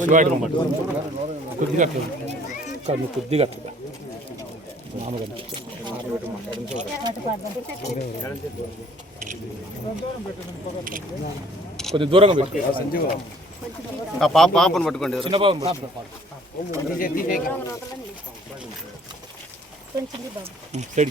శివాడు కొద్దిగా కొద్దిగా మామగారు కొద్ది దూరంగా పెట్టు. ఆ పాప పాపను పట్టుకోండి చిన్న బాబు పట్టు. ఉం, సైడ్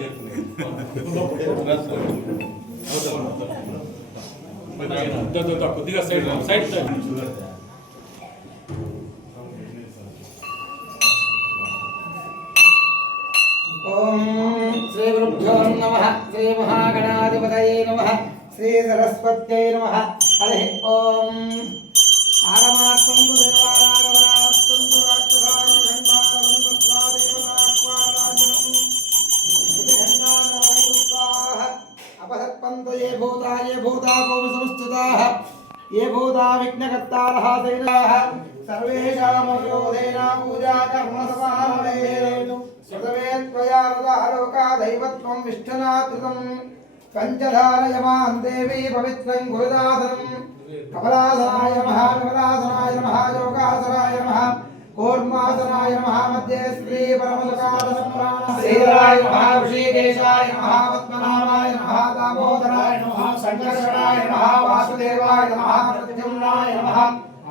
చేసి దా, దా, దా, కొద్దిగా సైడ్ సైడ్ సైడ్. ఓం ఆగమాత్మంకు దేవారాగవరాత్మంకు రాక్షసాగ ఘంటారవం సత్వా దేవతాక్వారాజనం ఘంటారవైగుప్తాః అపసత్పంత ఏ భూతా ఏ భూతా కోమ సంస్థుతాః ఏ భూతా విఘ్నకర్తారః దైనాః సర్వేషామయోధేనా పూజా కర్మ సమామవేదు సుతవే త్వయా రదాలోకా దైవత్వం నిష్ఠనాకృతం పంచధారయమాం దేవీ పవిత్రం గురుదాసనం कमलासनाय नमः कमलासनाय नमः, योगासनाय नमः, कूर्मासनाय नमः, मध्ये श्री परमसुखादनं प्राण श्रीधराय नमः, ऋषिकेशाय नमः, पद्मनाभाय नमः, दामोदराय नमः संकर्षणाय नमः, वासुदेवाय नमः, प्रद्युम्नाय नमः,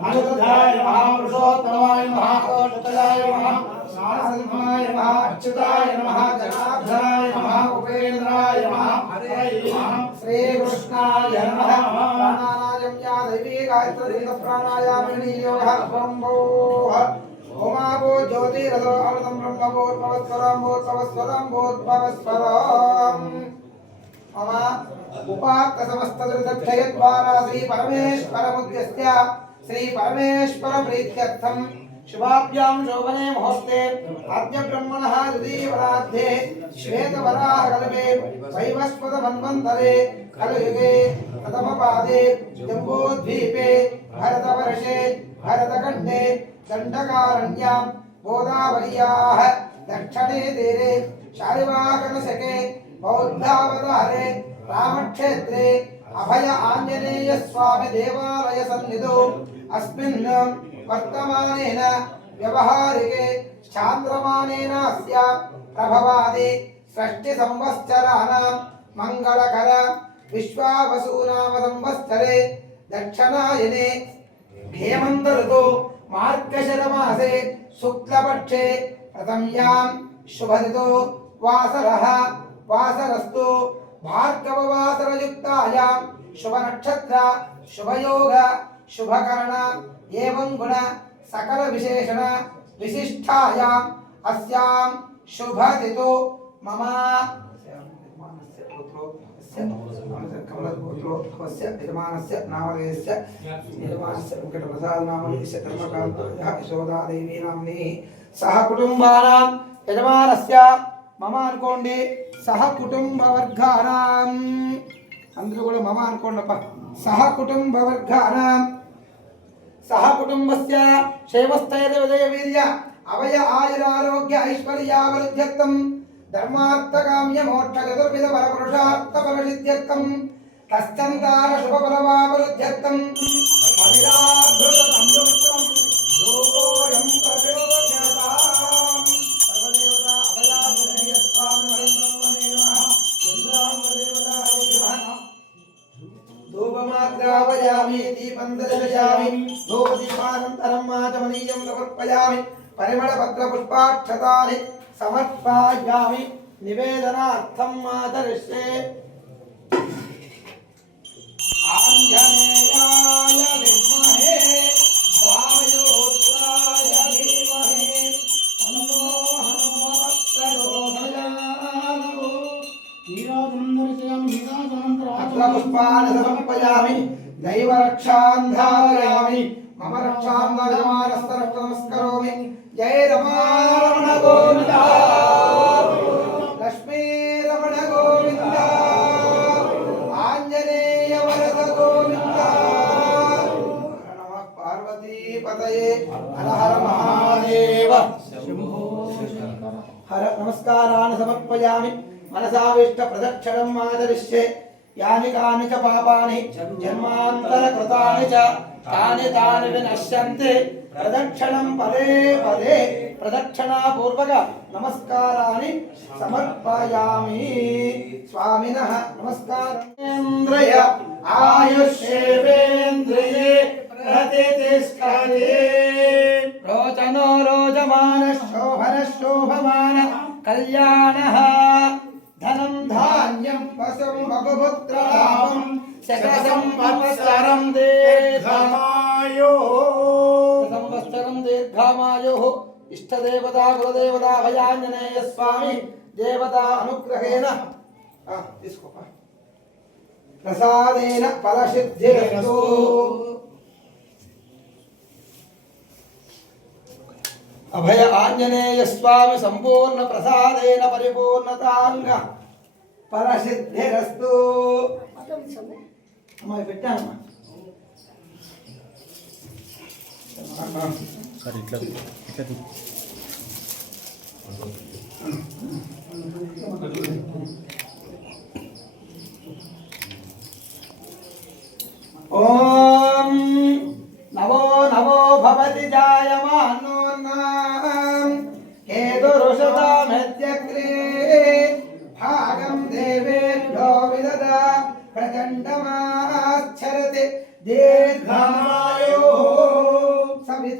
अनिरुद्धाय नमः, पुरुषोत्तमाय नमः ओषधयाय नमः सारसिंहाय नमः, अच्युताय नमः, जनार्दनाय नमः, उपेन्द्राय नमः हरे नमः, श्रीकृष्णाय नमः दैवी गायत्री प्राणायामिनी योगः ब्रह्मोः। ओमावो ज्योतिरसो अमृतं ब्रह्मभूत्भवस्वरम्भूत्भवस्वरम्भूत्भवस्वरम् मम उपात्तसमस्तदुर्दक्षयद्वारा श्रीपरमेश्वरमुद्यस्य श्रीपरमेश्वरप्रीत्यर्थं शुभाभ्यां शोभने मुहूर्ते अद्य ब्रह्मणः द्वितीयवराध्ये श्वेतवराहकल्पे वैवस्वतमन्वन्तरे कलयुगे प्रथमपादे जम्बूद्वीपे भरतवर्षे, भरतखण्डे, दण्डकारण्यां गोदावर्याः, दक्षिणे तीरे शालिवाहनशके बौद्धावतारे रामक्षेत्रे, अभय आञ्जनेय स्वामि देवालय सन्निधौ, अस्मिन् वर्तमानेन व्यवहारिके चान्द्रमानेनास्य प्रभवादि षष्टिसंवत्सराणां मङ्गलकर విశ్వావసూనామ సంవత్సరే దక్షిణాయనే హేమంత ఋతు మార్గశరమాసే శుక్లపక్షే ప్రథమ్యాం శుభదితో వాసరః వాసరస్తు భార్గవవాసరయుక్తాయాం శుభనక్షత్ర శుభయోగ శుభకరణ ఏవం గుణ సకల విశేషణ విశిష్టాయాం అస్యాం శుభదితో మమ పుత్రో కమలగోత్రోద్భవస్య యజమానస్య నామధేయస్య యజమానస్య వెంకటప్రసాదనామధేయస్య ధర్మకాంతోయः యశోదాదేవీ నామ్ని. సహ కుటుంబానాం యజమానస్య మమ అనుకోండి సహ కుటుంబ వర్గానాం అందరూ కూడా మమ అనుకోండి అప్ప సహ కుటుంబ వర్గానాం సహ కుటుంబస్య క్షేమస్థైర్య విజయ వీర్య అవయ ఆయురారోగ్య ఐశ్వర్యావరుద్ధ్యర్థం ధర్మార్థకామ్య మోక్ష చతుర్విధ పరపురుషార్థ ఫలసిద్ధ్యర్థం కష్టంతార శుభ ఫలమావరుద్ధ్యర్థం అవిరాధృత సంయుక్తం లోకోయం ప్రచోదయతాం దీపం దర్శయామి ధూపదీపానంతరం మాచమనీయం సమర్పయామి పరిమళపత్ర పుష్పాక్షతాని సమర్పయామి. నివేదనార్థం మాతరిష్యే. ఆంజనేయాయ విద్మహే వాయోత్రాయ మమ రక్షాంధమానస్తరక్ష నమస్కరోమి జయ రమారమణ హర నమస్కారాన్ని సమర్పయామి మనసావిష్ట ప్రదక్షిణం ఆదరిష్యే యాని కాని చ పాపాని జన్మాంతర కృతాని చ తాని తాని వినశ్యంతే ప్రదక్షిణం పదే పదే ప్రదక్షిణాపూర్వక నమస్కారాన్ని సమర్పయామి స్వామిన నమస్కారేంద్రయ ఆయుష్యేవేంద్రియే ప్రతిష్టతే రోచనో రోచమాన శోభన శోభమాన కళ్యాణ ధనం ధాన్యం వసం బహుపుత్రలాభం శత సంవత్సరం దీర్ఘమాయో సంవత్సరం దీర్ఘమాయో ఇష్టదేవత కులదేవత భయాంజనేయ స్వామి దేవత అనుగ్రహేణ ఆ, అభయ ఆంజనేయ స్వామి సంపూర్ణ ప్రసాదేన పరిపూర్ణతాంగ పరసిద్ధిరస్తు అమ్మ పెట్టానమ్మా సరే ఇట్లా ఇట్లా తీ. ఓం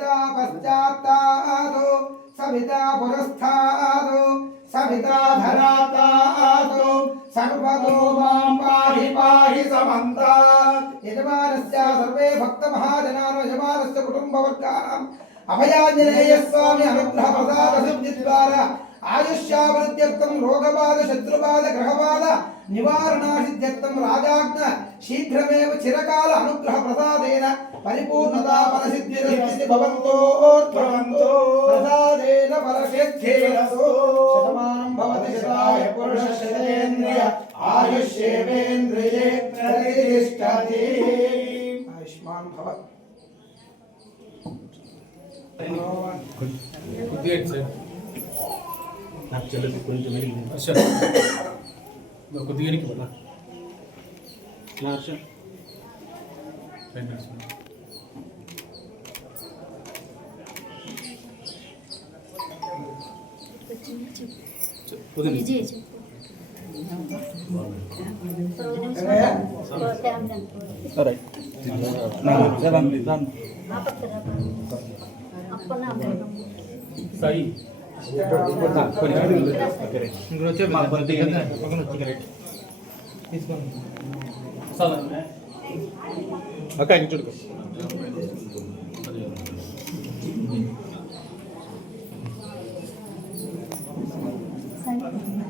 సవితా పశ్చాత్తాదో సవితా పురస్థాదో సవితా ధరాతాదో సర్వతో మాం పాహి పాహి సమంతా. యజమానస్య సర్వే భక్త మహాజనాను యజమానస్య కుటుంబవర్గానాం. అభయాంజనేయ స్వామి అనుగ్రహ ప్రసాద సిద్ధి ద్వారా ఆయుష్యావృత్యర్థం రోగబాధ శత్రుబాధ గ్రహబాధ నివారణాసిద్ధ్యర్థం రాజాజ్ఞ శీఘ్రమేవ చిరకాల అనుగ్రహ ప్రసాదేన పరిపూర్ణతా ఫలసిద్ధిరస్తి భవంతో భవంతో ప్రసాదేన ఫలసిద్ధిరస్తో శతమానం భవతి శతాయ పురుష శతేంద్రియ ఆయుష్యేవేంద్రియే ప్రతిష్టతి ఆయుష్మాన్ భవ కొద్దిగా ఇటు సైడ్ నాకు చెల్లెలు కొంచెం మిగిలింది హర్ష నువ్వు కొద్దిగా వెనక్కి పో, నా. హర్ష సైడ్ నడుచుకో. చె- వదిలి. విజయ్ చెప్పు సరే అప్పన్న సాయి నా, కొన్ని. సదా. అక్క ఇంక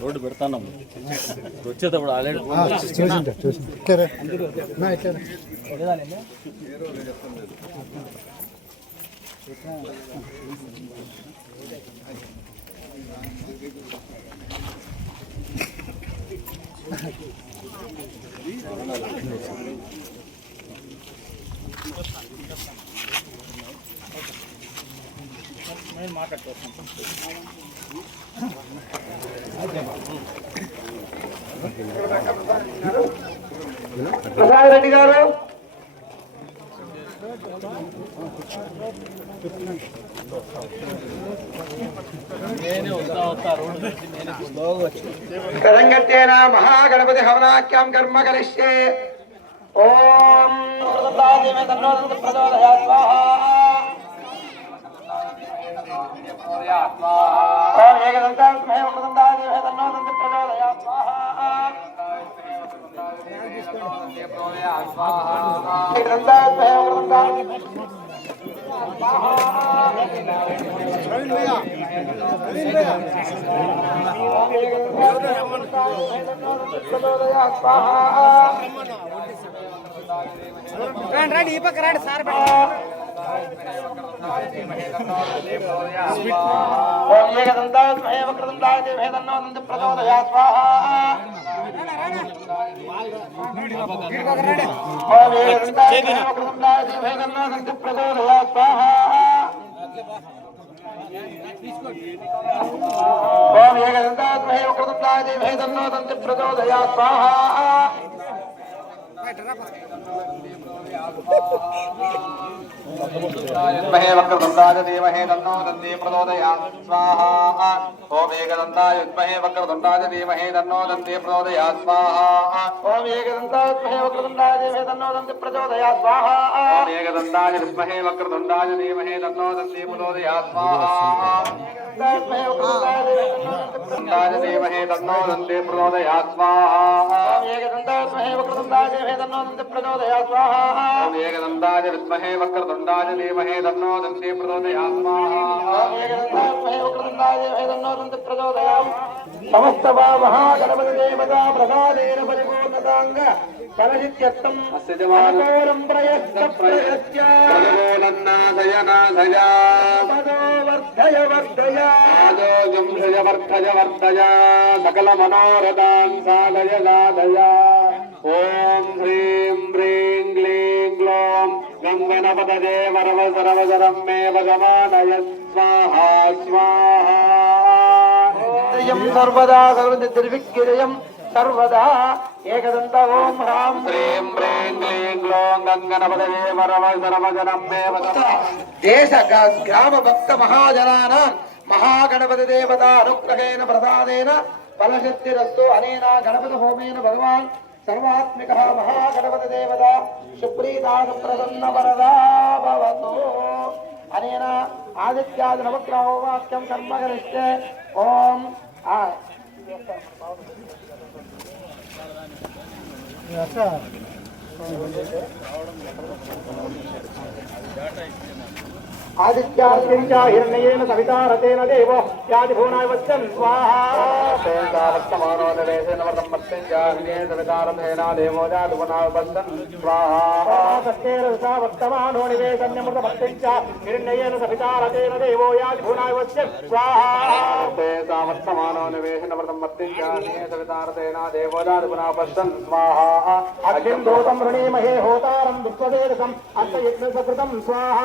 రోడ్డు పెడతాను. వచ్చేటప్పుడు ఆల్రెడీ ప్రసాద్ కరంగత్యేన మహాగణపతి హవనాఖ్యాం కర్మ కలిష్యే ఓం స్వాహ తన్నోదంత ప్రచోదయాత్ స్వాహా రండి రండి ఈ పక్క రండి సార్ ప్రచోదయా స్వాహ ఓం ఏకదంతాయ స్మహే వక్రదంతాయ దేవే తన్నో నంది ప్రచోదయా స్వాహా. महे वक्रदंडाय देवहे दन्नो दन्ते प्रचोदयात् स्वाहा। ॐ एकदन्ताय विद्महे वक्रदंडाय देवहे दन्नो दन्ते प्रचोदयात् स्वाहा। ॐ एकदन्ताय विद्महे वक्रदंडाय देवहे दन्नो दन्ते प्रचोदयात् स्वाहा ॐ एकदन्ताय विद्महे वक्रदंडाय देवहे दन्नो दन्ते प्रचोदयात् स्वाहा ॐ एकदन्ताय विद्महे वक्रदंडाय देवहे तन्नो नन्दे प्रचोदया स्वाहा एकदन्तास्महे वक्रतुण्डाय मे तन्नो नन्दे प्रचोदया स्वाहा एकदन्ताय विद्महे वक्रतुण्डाय धीमहे तन्नो नन्दे प्रचोदया स्वाहा एकदन्तास्महे वक्रतुण्डाय मे तन्नो नन्दे प्रचोदया समस्त वा महागणपति देवता प्रसादेन परिपूर्णताङ्ग ఫలసిత్యర్థం అనుకూలం ప్రయత్న ప్రయత్య నాశయనాశయా వర్ధయ వర్ధయ. ఆదోజంశయ వర్ధయ వర్ధయ. సకల మనోరథాన్ సాధయ సాధయ. ఓం హ్రీం హ్రీం గ్లీం గ్లోం గంగణపదే వరవ సరవసరం మే భగవానయ. స్వాహా స్వాహా. సర్వదా సర్వదిర్విగ్గిరయం ಸರ್ವದಾ ಏಕದಂತ ಓಂ ಹ್ರಾಂ ಹ್ರೀಂ ಹ್ರೀಂ ಕ್ಲೀಂ ಗ್ಲೋಂ ಗಂಗನಪದವೇ ವರವರಮಗನಮ್ಮೇ ದೇಶ ಗ್ರಾಮ ಭಕ್ತ ಮಹಾಜನಾನ ಮಹಾಗಣಪತಿ ದೇವತಾ ಅನುಗ್ರಹೇನ ಪ್ರಸಾದೇನ ಫಲಶಕ್ತಿರಸ್ತು ಅನೇನ ಗಣಪತಿ ಹೋಮೇನ ಭಗವಾನ್ ಸರ್ವಾತ್ಮಿಕ ಮಹಾಗಣಪತಿ ದೇವತಾ ಸುಪ್ರೀತಾಸ ಪ್ರಸನ್ನ ವರದಾ ಭವತು ಅನೇನ ಆದಿತ್ಯಾದಿ ನವಗ್ರಹೋ ವಾಕ್ಯಂ ಕರ್ಮ ಕರಿಷ್ಯೆ ಓಂ ಆ వాక్యం కర్మ సవితారథేన ఓం ఆ ఆదిత్యాస్మిన్ చ హిరణ్యేన సవితా దేవో యాది వచ్చన్ స్వాహా వర్తమానో నివేశన్యమృత భక్తిం చ హిరణ్యేన సవితా రతేన దేవో యాది వచ్చన్ స్వాహా అగ్నిం దోతం వృణీమహే హోతారం దుఃఖవేదసం సకృతం స్వాహా.